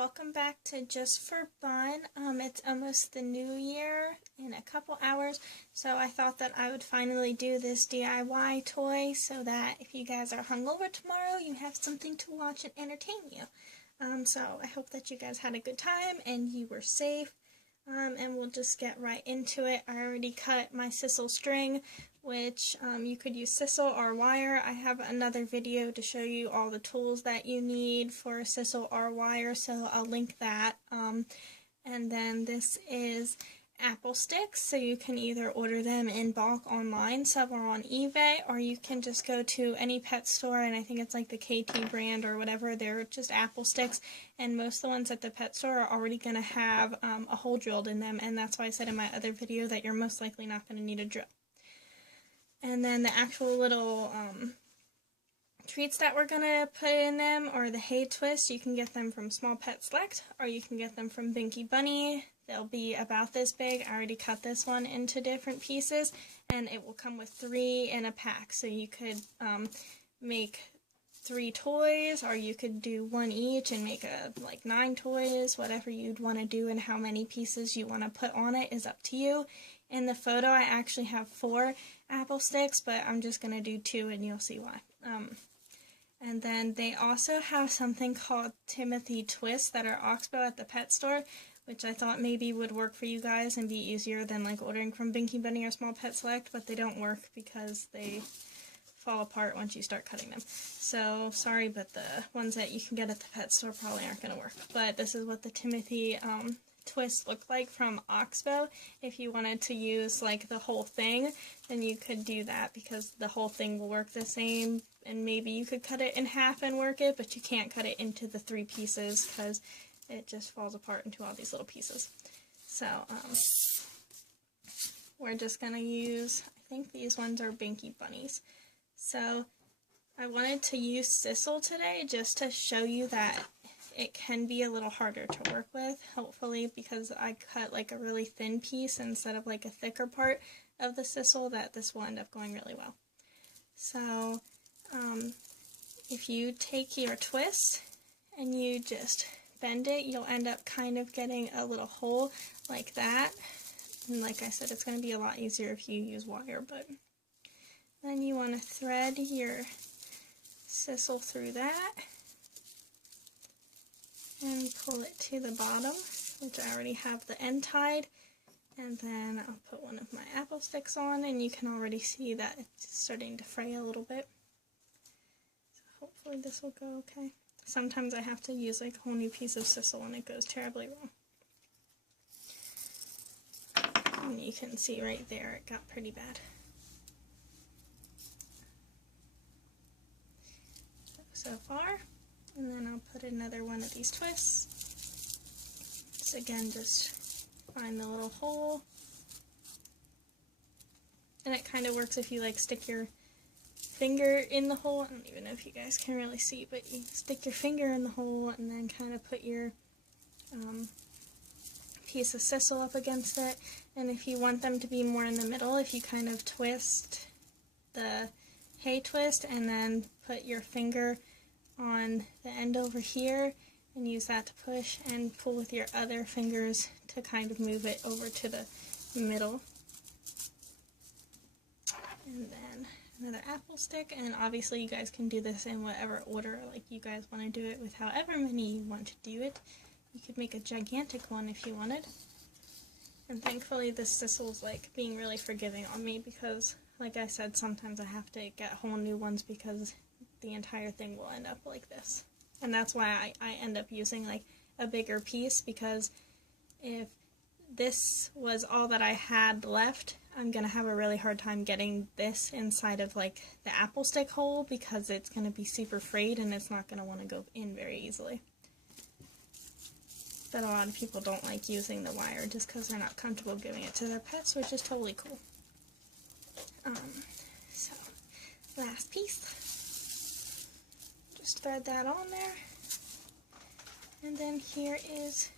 welcome back to Just for Fun. It's almost the new year in a couple hours, so I thought that I would finally do this DIY toy so that if you guys are hungover tomorrow, you have something to watch and entertain you. So I hope that you guys had a good time and you were safe. And we'll just get right into it. I already cut my sisal string, which you could use sisal or wire. I have another video to show you all the tools that you need for sisal or wire, so I'll link that. And then this is apple sticks, so you can either order them in bulk online, some are on eBay, or you can just go to any pet store, and I think it's like the KT brand or whatever. They're just apple sticks, and most of the ones at the pet store are already going to have a hole drilled in them, and that's why I said in my other video that you're most likely not going to need a drill. And then the actual little treats that we're going to put in them are the hay twists. You can get them from Small Pet Select, or you can get them from Binky Bunny. They'll be about this big. I already cut this one into different pieces, and it will come with 3 in a pack. So you could make 3 toys, or you could do 1 each and make like 9 toys. Whatever you'd want to do and how many pieces you want to put on it is up to you. In the photo, I actually have 4 apple sticks, but I'm just going to do 2 and you'll see why. And then they also have something called Timothy twists that are Oxbow at the pet store, which I thought maybe would work for you guys and be easier than like ordering from Binky Bunny or Small Pet Select, but they don't work because they fall apart once you start cutting them. So sorry, but the ones that you can get at the pet store probably aren't going to work. But this is what the Timothy twists look like from Oxbow. If you wanted to use like the whole thing, then you could do that because the whole thing will work the same, and maybe you could cut it in half and work it, but you can't cut it into the 3 pieces because it just falls apart into all these little pieces. So we're just going to use, I think these ones are Binky Bunnies. So I wanted to use sisal today just to show you that it can be a little harder to work with, hopefully, because I cut like a really thin piece instead of like a thicker part of the sisal, that this will end up going really well. So if you take your twist and you just bend it, you'll end up kind of getting a little hole like that. And like I said, it's going to be a lot easier if you use wire, but then you want to thread your sisal through that and pull it to the bottom, which I already have the end tied. And then I'll put one of my apple sticks on, and you can already see that it's starting to fray a little bit. So hopefully this will go okay. Sometimes I have to use like a whole new piece of sisal and it goes terribly wrong. And you can see right there it got pretty bad. So far. And then I'll put another one of these twists. So again, just find the little hole. And it kind of works if you like stick your finger in the hole. I don't even know if you guys can really see, but you stick your finger in the hole and then kind of put your piece of sisal up against it. And if you want them to be more in the middle, if you kind of twist the hay twist and then put your finger on the end over here and use that to push and pull with your other fingers to kind of move it over to the middle. And then another apple stick, and obviously you guys can do this in whatever order, like you guys want to do it with however many you want to do it. You could make a gigantic one if you wanted. And thankfully this sisal's like being really forgiving on me because, like I said, sometimes I have to get whole new ones because the entire thing will end up like this. And that's why I end up using like a bigger piece, because if this was all that I had left, I'm going to have a really hard time getting this inside of like the apple stick hole because it's going to be super frayed and it's not going to want to go in very easily. But a lot of people don't like using the wire just because they're not comfortable giving it to their pets, which is totally cool. So, last piece. Just thread that on there. And then here is,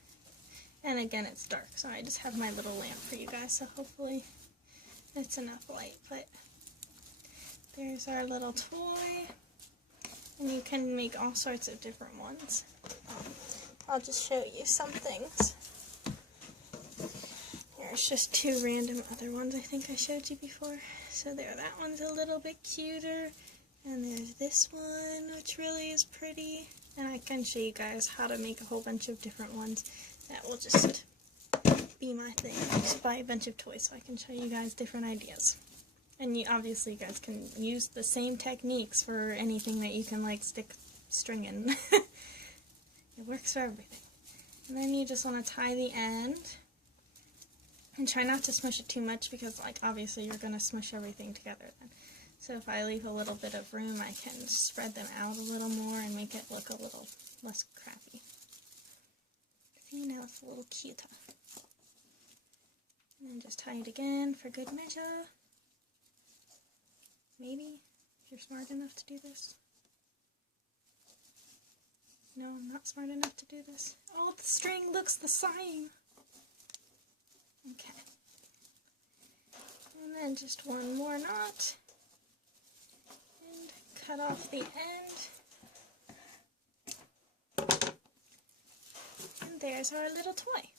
and again it's dark, so I just have my little lamp for you guys, so hopefully it's enough light. But there's our little toy, and you can make all sorts of different ones. I'll just show you some things. Here's just two random other ones I think I showed you before. So there, that one's a little bit cuter. And there's this one, which really is pretty. And I can show you guys how to make a whole bunch of different ones. That will just be my thing. I just buy a bunch of toys so I can show you guys different ideas. And you obviously guys can use the same techniques for anything that you can like stick string in. It works for everything. And then you just want to tie the end. And try not to smush it too much because like obviously you're going to smush everything together then. So if I leave a little bit of room, I can spread them out a little more and make it look a little less crappy. See, now it's a little cuter. And then just tie it again for good measure. Maybe, if you're smart enough to do this. No, I'm not smart enough to do this. Oh, the string looks the same. Okay. And then just one more knot. And cut off the end. And there's our little toy.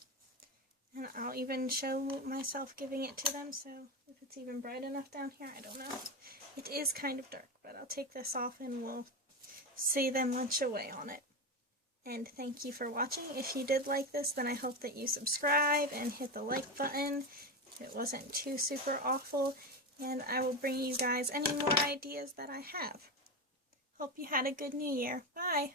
And I'll even show myself giving it to them, so if it's even bright enough down here, I don't know. It is kind of dark, but I'll take this off and we'll see them munch away on it. And thank you for watching. If you did like this, then I hope that you subscribe and hit the like button if it wasn't too super awful. And I will bring you guys any more ideas that I have. Hope you had a good New Year. Bye!